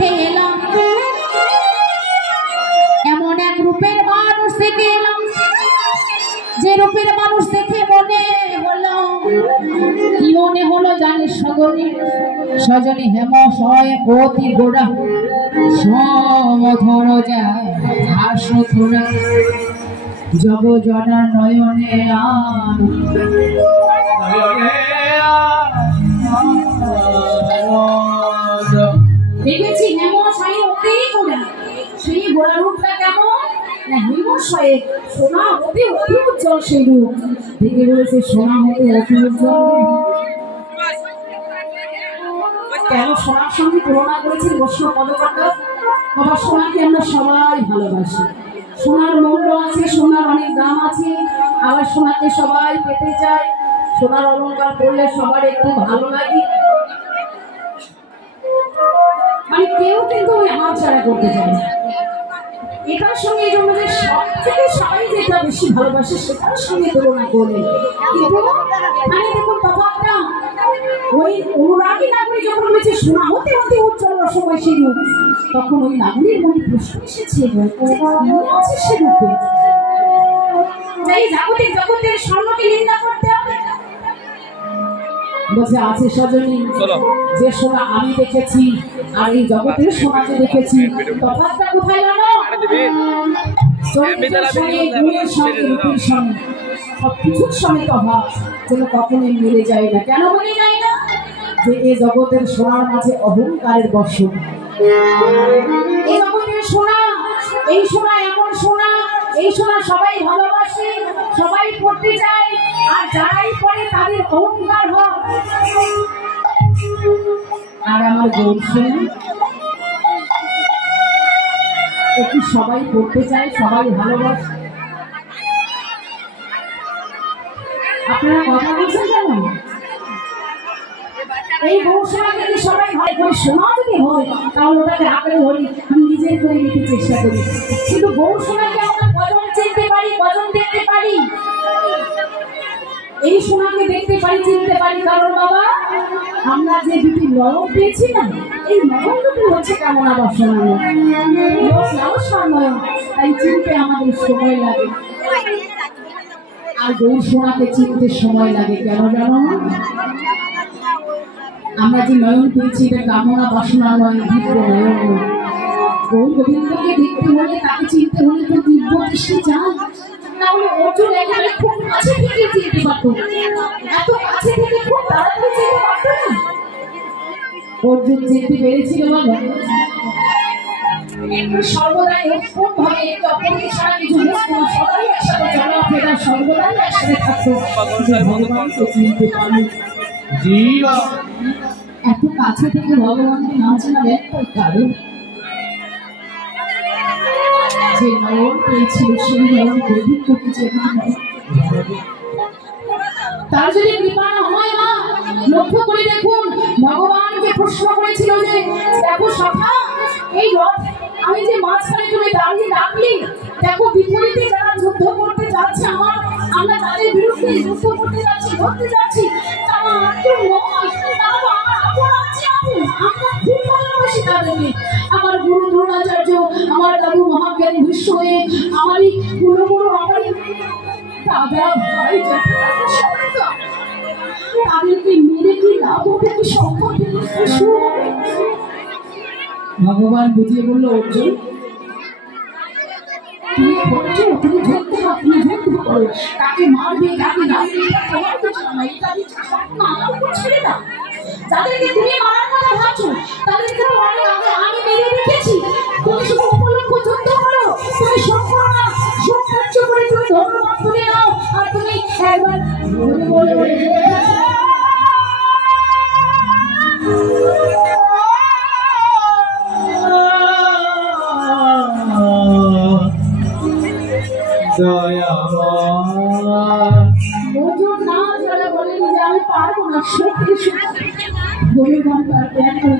দেখে এলাম, এমন এক রূপের মানুষ দেখে এলাম, যে রূপের মানুষ দেখে মনে হলো, কি মনে হলো জানিস সজনী? সজনী হেমশয় অতি গোড়া সমধর যায় হাসধরা জগ জনার নয়নে দেখেছি হেমশয় অতি গোড়া। সেই গোড়া রূপটা কেমন না, হিমশয়ে সোনা হতে অতি উজ্জ্বল সেই রূপ দেখে বলেছে সোনা হতে অতি উজ্জ্বল। কেন সোনার সঙ্গে তুলনা করেছেন বৈষ্ণব পদকর্তা? বাবা, সোনাকে আমরা সবাই ভালোবাসি, সোনার মূল্য আছে, সোনার অনেক দাম আছে, আবার সোনাকে সবাই পেতে চায়, সোনার অলংকার পরলে সবার একটু ভালো লাগে, মানে কেউ কিন্তু ওই হাত ছাড়া করতে চায় না। এটার সঙ্গে এই জন্য যে সব থেকে সবাই যেটা বেশি ভালোবাসে সেটার সঙ্গে তুলনা করলে কিন্তু মানে দেখুন তফাৎটা। ওই অনুরাগী নাগরী যখন বলেছে সোনা হতে হতে উজ্জ্বল রসময় সেই রূপ, তখন ওই নাগরীর মনে প্রশ্ন এসেছে আছে সে রূপে। এই জাগতিক জগতের স্বর্ণকে নিন্দা করতে হবে বলছে আছে সজনী, যে সোনা আমি দেখেছি আর এই জগতের সোনা যে দেখেছি তফাৎটা কোথায় জানো? চরিত্রের সঙ্গে, গুণের সঙ্গে, রূপের সঙ্গে, সবকিছুর সঙ্গে তফাৎ যেন কখনোই মিলে যায় না। কেন মিলে যায় না? যে এ জগতের সোনার মাঝে অহংকারের বর্ষণ। এই জগতের সোনা, এই সোনা এমন সোনা, এই সোনা সবাই ভালোবাসে, সবাই পড়তে চায়, আর যারাই পড়ে তাদের অহংকার হয়। আর আমার গৌর সোনা কি সবাই পড়তে চায়, সবাই ভালোবাসে। আপনারা কথা বলছেন কেন? এই গৌর সোনাকে যদি সবাই ভালো করে সোনা যদি হয় তাহলে ওটাকে আঁকড়ে ধরি, আমি নিজের করে নিতে চেষ্টা করি। কিন্তু গৌর সোনাকে আমরা কজন চিনতে পারি, কজন দেখতে পারি? এই সোনাকে দেখতে পারি, চিনতে পারি, কারণ বাবা আমরা যে দুটি নয়ন পেয়েছি না, এই নয়ন দুটি হচ্ছে কামনা বাসনা নয়ন, তাই চিনতে আমাদের সময় লাগে। আর গৌর সোনাকে চিনতে সময় লাগে কেন জানো? আমরা যে নয়ন পেয়েছি এটা কামনা বাসনা নয়, দিব্য নয়ন। গৌর গোবিন্দকে দেখতে হলে, তাকে চিনতে হলে তো দিব্য দৃষ্টি চাই, তাহলে অর্জুন এখানে খুব কাছে থেকে চিনতে পারত, এত কাছে থেকে খুব তাড়াতাড়ি চিনতে পারত না। অর্জুন চিনতে পেরেছিল বাবা, একটু সর্বদাই এরকম ভাবে একটু অপরকে ছাড়া কিছু বুঝতো না, সবাই একসাথে চলাফেরা সর্বদাই একসাথে থাকতো, ভগবানকে চিনতে পারল। এত কাছে থেকে ভগবানকে না চেনার একটাই কারণ, যে নয়ন পেয়েছিল সেই নয়ন গোবিন্দকে চেনা হয়। তার যদি কৃপা না হয় না, লক্ষ্য করে দেখুন ভগবানকে প্রশ্ন করেছিল যে দেখো সখা, এই রথ আমি যে মাঝখানে তুমি দাঁড়িয়ে রাখলি, দেখো বিপরীতে যারা যুদ্ধ করতে যাচ্ছে, আমরা তাদের বিরুদ্ধে যুদ্ধ করতে যাচ্ছি, ধরতে যাচ্ছি, তারা কেউ নয়, তারা তো আমার আপন আছে, আমরা খুব ভালোবাসি তাদেরকে। আমার গুরু দ্রোণাচার্য, আমার দাদু মহাজ্ঞানী ভীষ্মকে, আমারই কুলগুরু, আমারই দাদা ভাই তাদেরকে মেরে কি লাভ হবে, কি সম্পদ শুরু হবে? ভগবান বুঝিয়ে বললো অর্জুন তুমি করছো, তুমি ধরতে পারো, তুমি ধরতে পারো, তাকে মারবে, তাকে রাখবে, তোমার কিছু না, এটা আমার উপর ছেড়ে দাও। যাদেরকে তুমি মারার কথা ভাবছো তাদেরকে তো অনেক আগে আমি মেরে রেখেছি, তুমি শুধু উপলক্ষ যুদ্ধ করো, তুমি সম্পূর্ণ না সব খরচ করে তুমি ধন্যবাদ তুলে নাও, আর তুমি একবার বলে বলে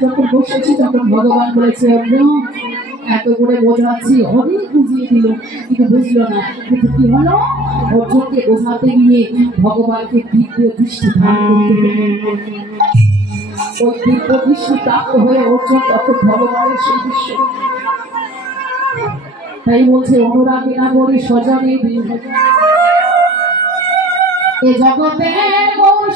যখন বসেছি তখন ভগবান বলেছে এত করে বোঝাচ্ছি, অনেক বুঝিয়ে দিল কিন্তু বুঝলো না। কিন্তু কি হলো, অর্জুনকে বোঝাতে গিয়ে ভগবানকে দিব্য দৃষ্টি ধারণ করতে ওই দিব্য দৃষ্টি প্রাপ্ত হয়ে অর্জুন তখন ভগবানের সেই দৃশ্য। তাই বলছে অনুরাগী নাগরী সজনে এ জগতের গৌর